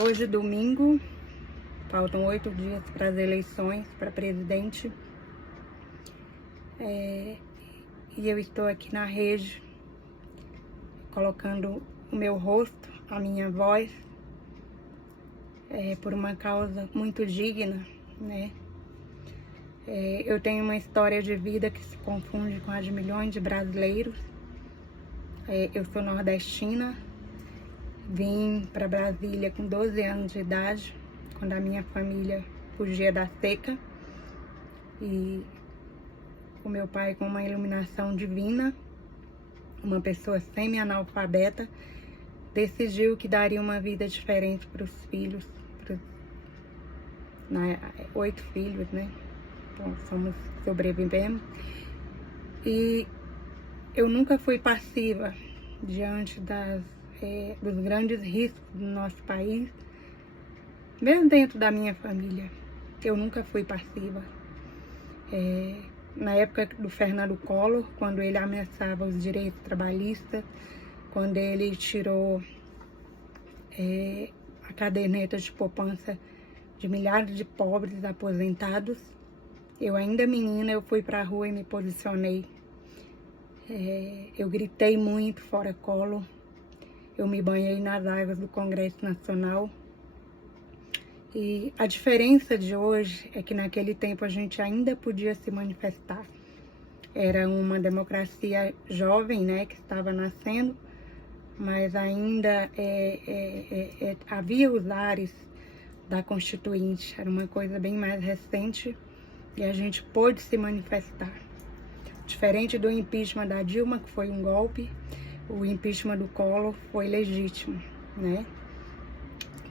Hoje é domingo, faltam 8 dias para as eleições para presidente. E eu estou aqui na rede, colocando o meu rosto, a minha voz, por uma causa muito digna, né? Eu tenho uma história de vida que se confunde com a de milhões de brasileiros. Eu sou nordestina, vim para Brasília com 12 anos de idade, quando a minha família fugia da seca. E o meu pai, com uma iluminação divina, uma pessoa semi-analfabeta, decidiu que daria uma vida diferente para os filhos, 8 filhos, né? Então, sobrevivemos. E eu nunca fui passiva diante dos grandes riscos do nosso país, mesmo dentro da minha família. Eu nunca fui passiva. Na época do Fernando Collor, quando ele ameaçava os direitos trabalhistas, quando ele tirou a caderneta de poupança de milhares de pobres aposentados, eu ainda menina, eu fui para a rua e me posicionei. Eu gritei muito fora Collor, eu me banhei nas águas do Congresso Nacional. E a diferença de hoje é que naquele tempo a gente ainda podia se manifestar. Era uma democracia jovem, né, que estava nascendo, mas ainda havia os ares da Constituinte. Era uma coisa bem mais recente e a gente pôde se manifestar. Diferente do impeachment da Dilma, que foi um golpe, o impeachment do Collor foi legítimo, né?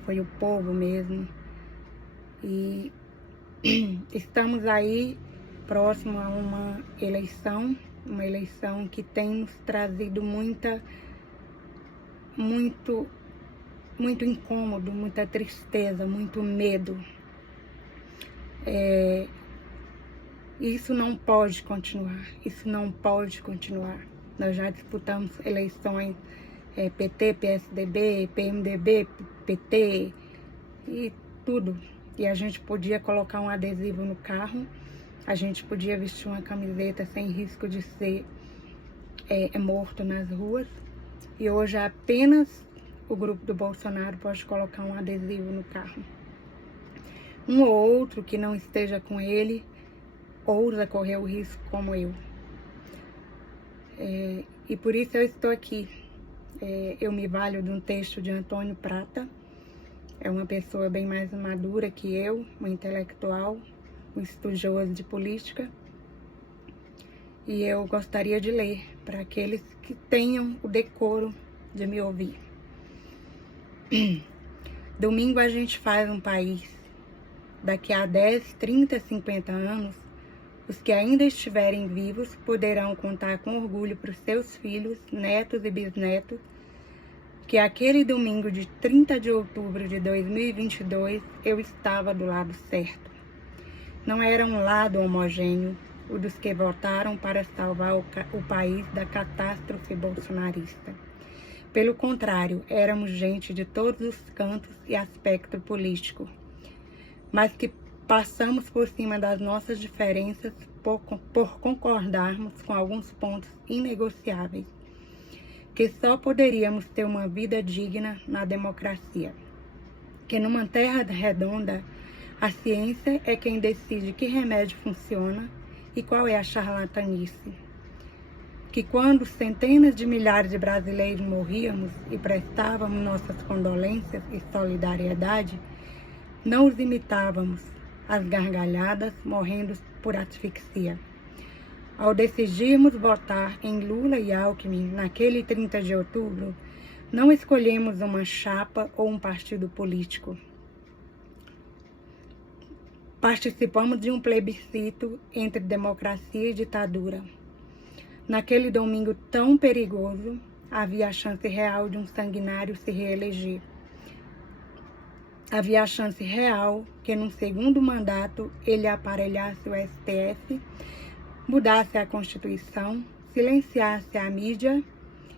Foi o povo mesmo. E estamos aí próximo a uma eleição que tem nos trazido muito incômodo, muita tristeza, muito medo. Isso não pode continuar, isso não pode continuar. Nós já disputamos eleições PT, PSDB, PMDB, PT e tudo. E a gente podia colocar um adesivo no carro, a gente podia vestir uma camiseta sem risco de ser morto nas ruas. E hoje apenas o grupo do Bolsonaro pode colocar um adesivo no carro. Um ou outro que não esteja com ele ousa correr o risco como eu. E por isso eu estou aqui. Eu me valho de um texto de Antônio Prata. É uma pessoa bem mais madura que eu, uma intelectual, um estudioso de política. E eu gostaria de ler para aqueles que tenham o decoro de me ouvir. Domingo a gente faz um país. Daqui a 10, 30, 50 anos, os que ainda estiverem vivos poderão contar com orgulho para os seus filhos, netos e bisnetos, que aquele domingo de 30 de outubro de 2022 eu estava do lado certo. Não era um lado homogêneo, o dos que votaram para salvar o país da catástrofe bolsonarista. Pelo contrário, éramos gente de todos os cantos e aspecto político, mas que passamos por cima das nossas diferenças por concordarmos com alguns pontos inegociáveis, que só poderíamos ter uma vida digna na democracia, que numa terra redonda a ciência é quem decide que remédio funciona e qual é a charlatanice, que quando centenas de milhares de brasileiros morríamos e prestávamos nossas condolências e solidariedade, não os imitávamos às gargalhadas, morrendo por asfixia. Ao decidirmos votar em Lula e Alckmin naquele 30 de outubro, não escolhemos uma chapa ou um partido político. Participamos de um plebiscito entre democracia e ditadura. Naquele domingo tão perigoso, havia a chance real de um sanguinário se reeleger. Havia a chance real que, num segundo mandato, ele aparelhasse o STF, mudasse a Constituição, silenciasse a mídia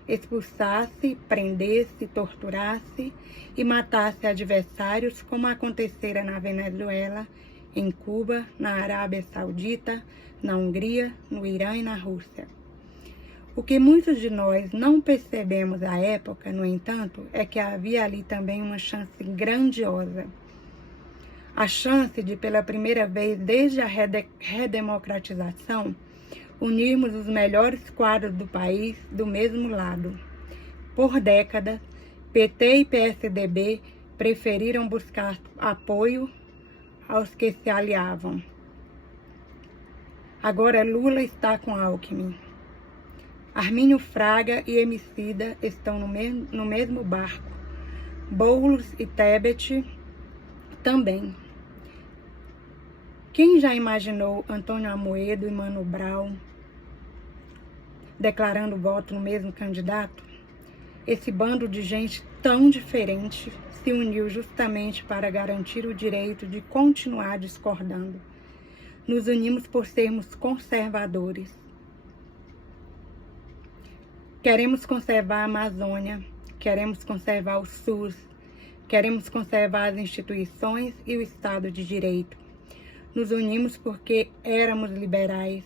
expulsasse, prendesse, torturasse e matasse adversários, como acontecera na Venezuela, em Cuba, na Arábia Saudita, na Hungria, no Irã e na Rússia. O que muitos de nós não percebemos à época, no entanto, é que havia ali também uma chance grandiosa. A chance de, pela primeira vez desde a redemocratização, unirmos os melhores quadros do país do mesmo lado. Por décadas, PT e PSDB preferiram buscar apoio aos que se aliavam. Agora Lula está com Alckmin. Armínio Fraga e Emicida estão no mesmo barco. Boulos e Tebet também. Quem já imaginou Antônio Amoedo e Mano Brown declarando voto no mesmo candidato? Esse bando de gente tão diferente se uniu justamente para garantir o direito de continuar discordando. Nos unimos por sermos conservadores. Queremos conservar a Amazônia, queremos conservar o SUS, queremos conservar as instituições e o Estado de Direito. Nos unimos porque éramos liberais.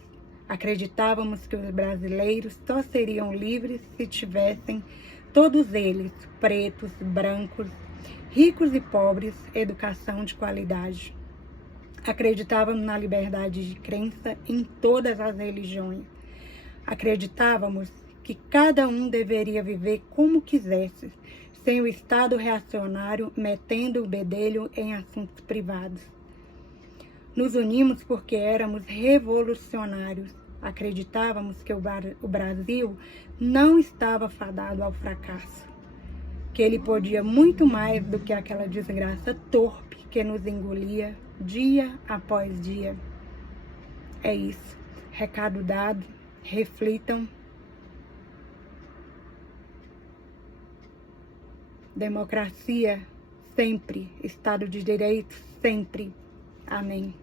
Acreditávamos que os brasileiros só seriam livres se tivessem, todos eles, pretos, brancos, ricos e pobres, educação de qualidade. Acreditávamos na liberdade de crença em todas as religiões. Acreditávamos que cada um deveria viver como quisesse, sem o Estado reacionário metendo o bedelho em assuntos privados. Nos unimos porque éramos revolucionários. Acreditávamos que o Brasil não estava fadado ao fracasso, que ele podia muito mais do que aquela desgraça torpe que nos engolia dia após dia. É isso. Recado dado. Reflitam. Democracia sempre. Estado de Direito sempre. Amém.